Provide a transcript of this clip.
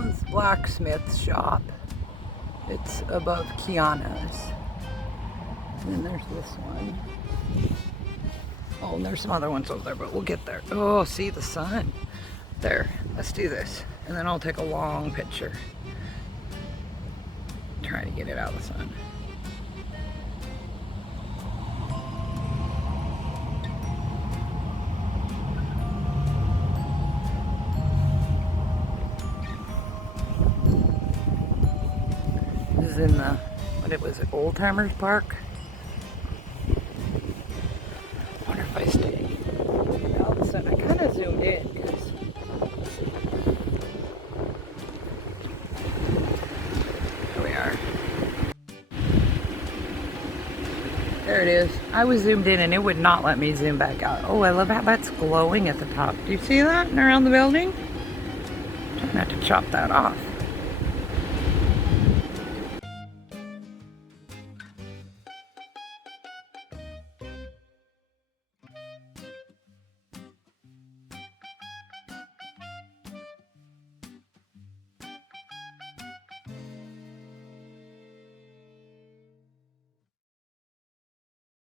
one's Blacksmith shop. It's above Kiana's. And then there's this one. Oh, and there's some other ones over there, but we'll get there. Oh, see the sun. There, let's do this. And then I'll take a long picture. Try to get it out of the sun. This is in the, what was it, Old Timers Park? I wonder if I stay. All of a sudden, I kind of zoomed in because, let's see. Here we are. There it is. I was zoomed in and it would not let me zoom back out. Oh, I love how that's glowing at the top. Do you see that around the building? I'm trying not to chop that off.